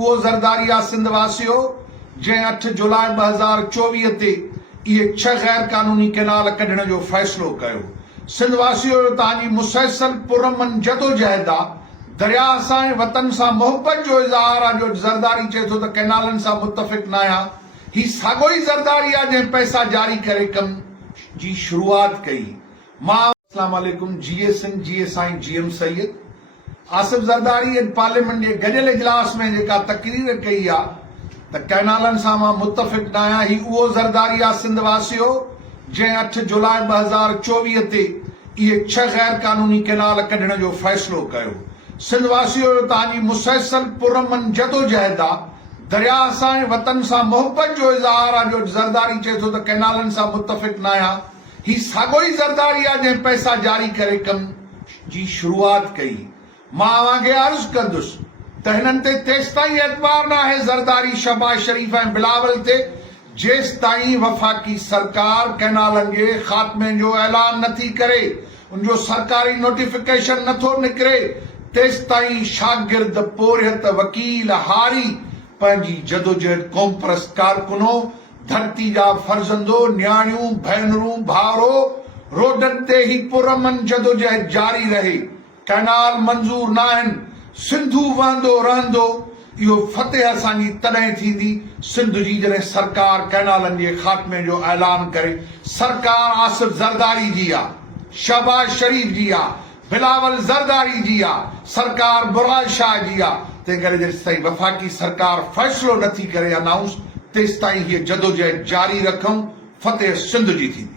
उहो ज़रदारी आहे सिंध वासियो जंहिं 8 जुलाई 2024 ते इहे 6 गैर कानूनी केनाल कढण जो फ़ैसिलो कयो। सिंध वासियो तव्हांजी मुसलसल पुरमन जदोजहद आहे। दरिया सां ऐं वतन सां मोहबत जो इज़हार आहे जो ज़रदारी चए थो त केनालनि सां मुतफ़िक़ न आहियां। ही साॻियो ई ज़रदारी आहे जंहिं पैसा जारी करे कम जी शुरूआत कई। मां अस्सलाम वालेकुम जीए सिंह जीए साईं जीएम सैयद आसिफ ज़रदारी पार्लियामेंट जे गॾियल इजलास में जेका तकरीर कई आहे त केनालनि सां मां मुतफ़िक़ न आहियां। ही उहो ज़रदारी आहे सिंध वासियो जंहिं 8 जुलाई 2024 ते इहे 6 गैर कानूनी केनाल कढण जो फ़ैसिलो कयो। सिंध वासियो तव्हांजी मुसलसल पुरमन जदोजहद आहे। दरिया सां ऐं वतन सां मोहबत जो इज़हार आहे जो ज़रदारी चए थो त केनालनि सां मुतफ़िक़ न आहियां। ही साॻियो ई ज़रदारी आहे जंहिं पैसा जारी करे कम जी शुरूआत कई। मां अव्हांखे अर्ज़ कंदुसि त हिननि ते तेसिताईं एतबार न आहे ज़रदारी शहबाज शरीफ़ ऐं बिलावल ते जेसिताईं वफ़ाक़ी सरकार केनालनि जे ख़ात्मे जो ऐलान नथी करे, उनजो सरकारी नोटिफिकेशन नथो निकिरे, तेसिताईं शागिर्द पोरियत वकील हारी पंहिंजी जदोजहद क़ौम परस्त कारकुनो धरती जा फर्ज़ंदो न्याणियूं भेनरूं भाउरो रोडनि ते ही पुरमन जदोजहद जारी रहे। केनाल मंज़ूर न आहिनि, सिंधु वहंदो रहंदो। इहो फतेह असांजी तॾहिं थींदी सिंध जी जॾहिं सरकार केनालनि जे ख़ात्मे जो ऐलान करे। सरकार आसिफ ज़रदारी जी आहे, शहबाज शरीफ़ जी आहे, बिलावल ज़रदारी जी आहे, सरकार बुराद शाह जी आहे। तंहिं करे जेसिताईं वफ़ाक़ी सरकार फ़ैसिलो नथी करे अनाउंस, तेसिताईं हीअ जदोजहद जारी रखूं। फतेह सिंध जी थींदी।